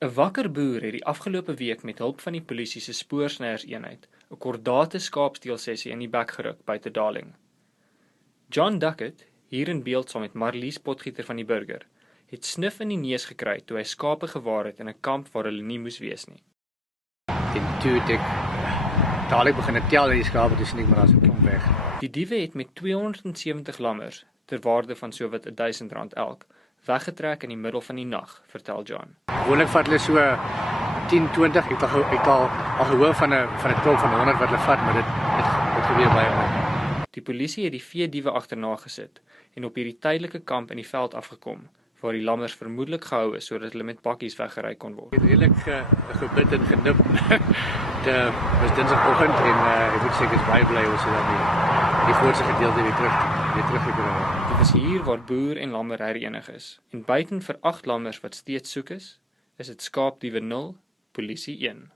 'n Wakker boer het die afgelope week met hulp van die polisie se spoorsnyerseenheid 'n kordate skaapsteelsessie in die bek geruk buite Darling. John Duckett, hier in beeld saam met Marlies Potgieter van die Burger, het snif in die neus gekry toe hy skape gewaar het in 'n kamp waar hulle nie moes wees nie. En toe het ek dadelik begin tel die skape, toe sien ek maar as 'n klomp weg. Die diewe het met 270 lammers, ter waarde van sowat R1000 elk, weggetrek in die middel van die nag, vertel John. Gewoonlik vat hulle so 10, 20, ek het al gehoor van 'n klomp van 100 wat hulle vat, maar dit gebeur baie min. Die polisie het die veediewe agterna gesit en op hierdie tydelike kamp in die veld afgekom, waar die lammers vermoedelik gehou is sodat hulle met bakkies weggery kon word. Ek het redelik gebid en genip. Dit was Dinsdagoggend en ek moet sê ek is baie bly ons het dan die grootste gedeelte weer teruggekry. Dit is hier waar boer en lammer herenig is. En buiten vir 8 lammers wat steeds soek is dit skaapdiewe 0, polisie 1.